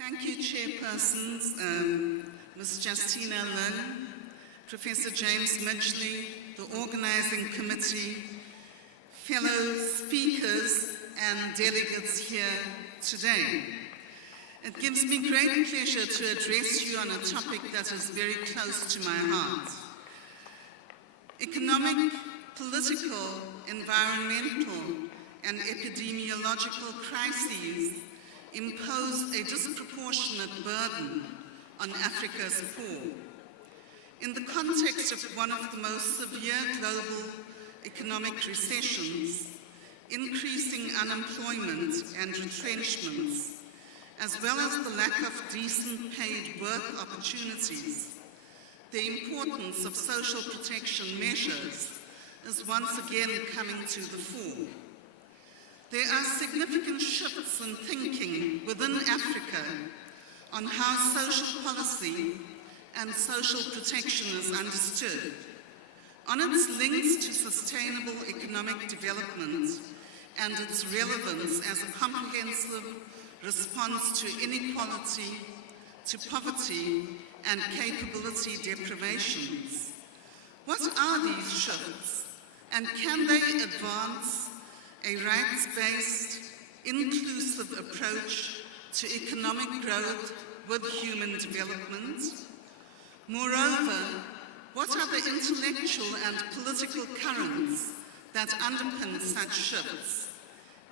Thank you, Chairpersons, Ms. Justina Lynn, Professor James Midgley, the Organising Committee, fellow speakers and delegates here today. It gives me great pleasure to address you on a topic that is very close to my heart. Economic, political, environmental, and epidemiological crises impose a disproportionate burden on Africa's poor. In the context of one of the most severe global economic recessions, increasing unemployment and retrenchments, as well as the lack of decent paid work opportunities, the importance of social protection measures is once again coming to the fore. There are significant shifts in thinking within Africa on how social policy and social protection is understood, on its links to sustainable economic development and its relevance as a comprehensive response to inequality, to poverty, and capability deprivations. What are these shifts, and can they advance a rights-based, inclusive approach to economic growth with human development? Moreover, what are the intellectual and political currents that underpin such shifts?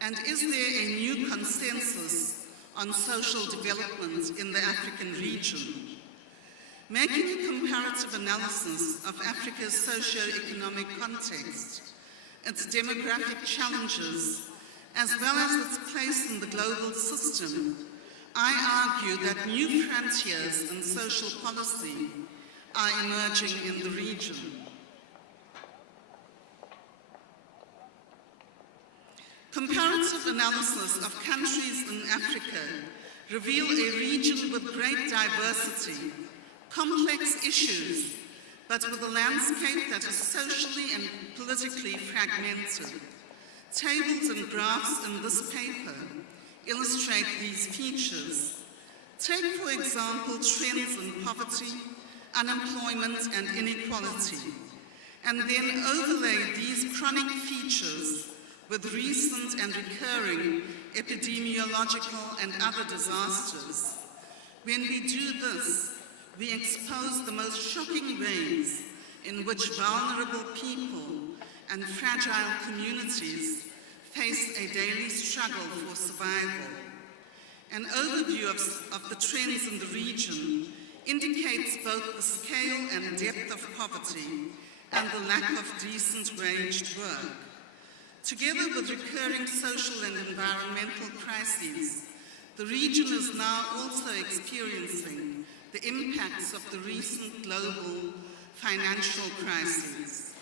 And is there a new consensus on social development in the African region? Making a comparative analysis of Africa's socio-economic context, its demographic challenges, as well as its place in the global system, I argue that new frontiers in social policy are emerging in the region. Comparative analysis of countries in Africa reveal a region with great diversity, complex issues, but with a landscape that is socially and politically fragmented. Tables and graphs in this paper illustrate these features. Take, for example, trends in poverty, unemployment, and inequality, and then overlay these chronic features with recent and recurring epidemiological and other disasters. When we do this, we expose the most shocking ways in which vulnerable people and fragile communities face a daily struggle for survival. An overview of the trends in the region indicates both the scale and depth of poverty and the lack of decent waged work. Together with recurring social and environmental crises, the region is now also experiencing the impacts of the recent global financial crises.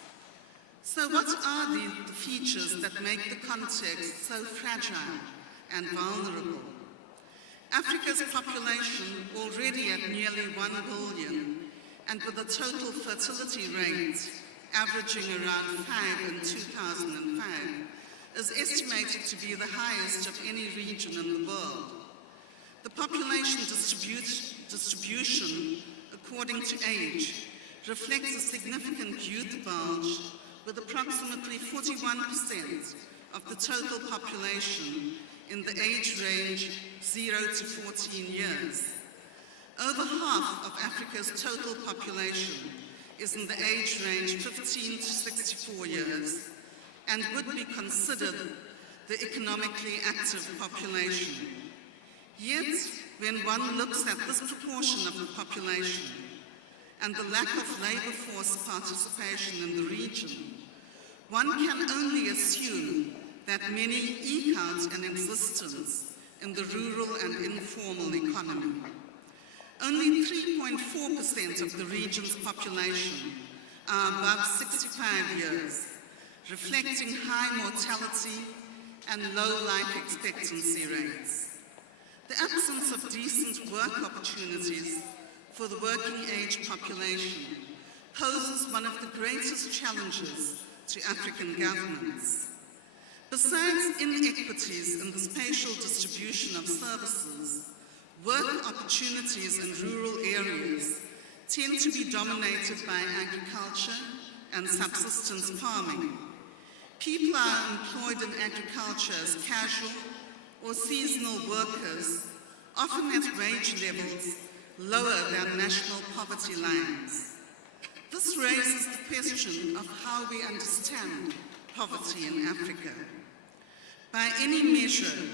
So what are the features that make the context so fragile and vulnerable? Africa's population, already at nearly 1 billion, and with a total fertility rate averaging around 5 in 2005, is estimated to be the highest of any region in the world. The population distribution, according to age, reflects a significant youth bulge, with approximately 41% of the total population in the age range 0 to 14 years. Over half of Africa's total population is in the age range 15 to 64 years and would be considered the economically active population. Yet, when one looks at this proportion of the population and the lack of labor force participation in the region, one can only assume that many eke out an existence in the rural and informal economy. Only 3.4% of the region's population are above 65 years, reflecting high mortality and low life expectancy rates. The absence of decent work opportunities for the working age population poses one of the greatest challenges to African governments. Besides inequities in the spatial distribution of services, work opportunities in rural areas tend to be dominated by agriculture and subsistence farming. People are employed in agriculture as casual or seasonal workers, often at wage levels lower than national poverty lines. This raises the question of how we understand poverty in Africa. By any measure,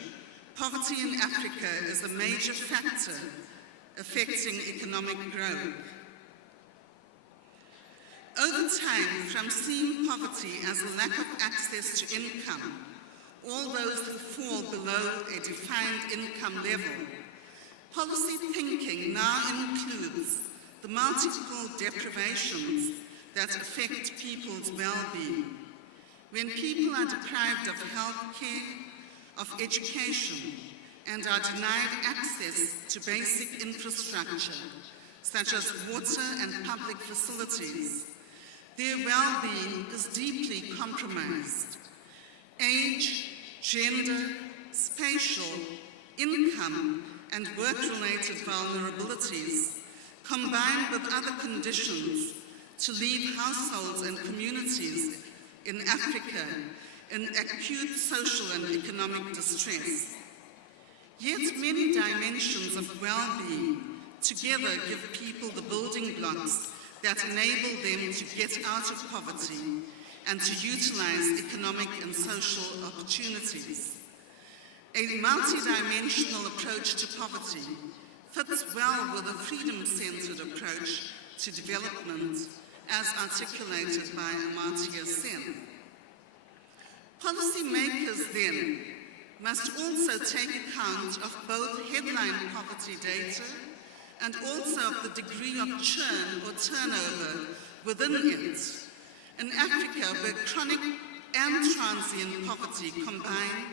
poverty in Africa is a major factor affecting economic growth. Over time, from seeing poverty as a lack of access to income, all those who fall below a defined income level, policy thinking now includes the multiple deprivations that affect people's well-being. When people are deprived of health care, of education, and are denied access to basic infrastructure, such as water and public facilities, their well-being is deeply compromised. Age, gender, spatial, income, and work-related vulnerabilities, combined with other conditions, to leave households and communities in Africa in acute social and economic distress. Yet many dimensions of well-being together give people the building blocks that enable them to get out of poverty and to utilize economic and social opportunities. A multidimensional approach to poverty fits well with a freedom-centered approach to development as articulated by Amartya Sen. Policymakers then must also take account of both headline poverty data and also of the degree of churn or turnover within it. In Africa, where chronic and transient poverty combine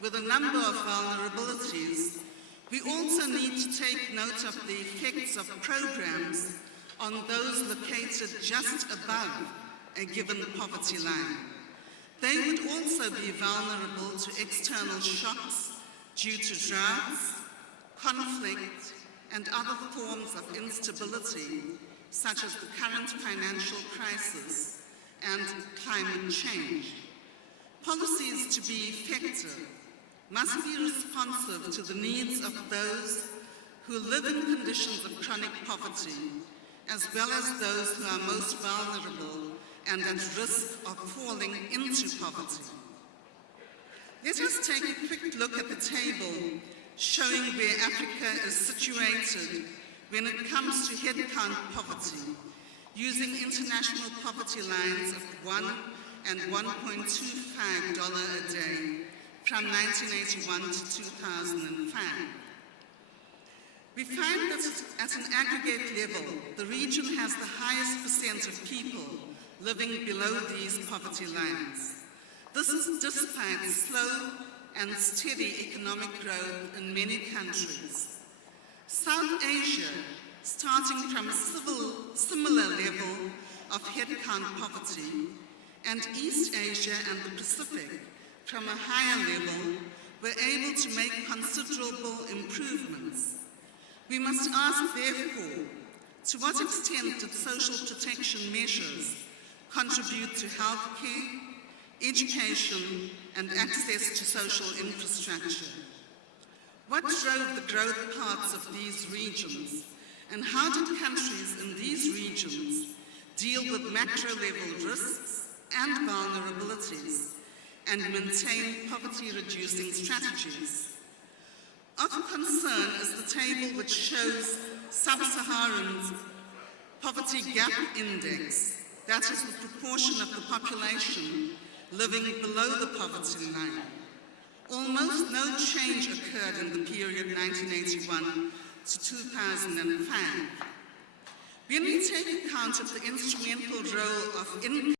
with a number of vulnerabilities, we also need to take note of the effects of programs on those located just above a given poverty line. They would also be vulnerable to external shocks due to droughts, conflict, and other forms of instability, such as the current financial crisis and climate change. Policies to be effective must be responsive to the needs of those who live in conditions of chronic poverty, as well as those who are most vulnerable and at risk of falling into poverty. Let us take a quick look at the table showing where Africa is situated when it comes to headcount poverty, using international poverty lines of $1 and $1.25 a day from 1981 to 2005. We find that at an aggregate level, the region has the highest percent of people living below these poverty lines. This is despite slow and steady economic growth in many countries. South Asia, starting from a similar level of headcount poverty, and East Asia and the Pacific, from a higher level, were able to make considerable improvements. We must ask, therefore, to what extent did social protection measures contribute to health care, education, and access to social infrastructure? What drove the growth paths of these regions, and how did countries in these regions deal with macro-level risks and vulnerabilities and maintain poverty-reducing strategies? Of concern is the table which shows Sub-Saharan Poverty Gap Index, that is the proportion of the population living below the poverty line. Almost no change occurred in the period 1981 to 2005. When we take account of the instrumental role of income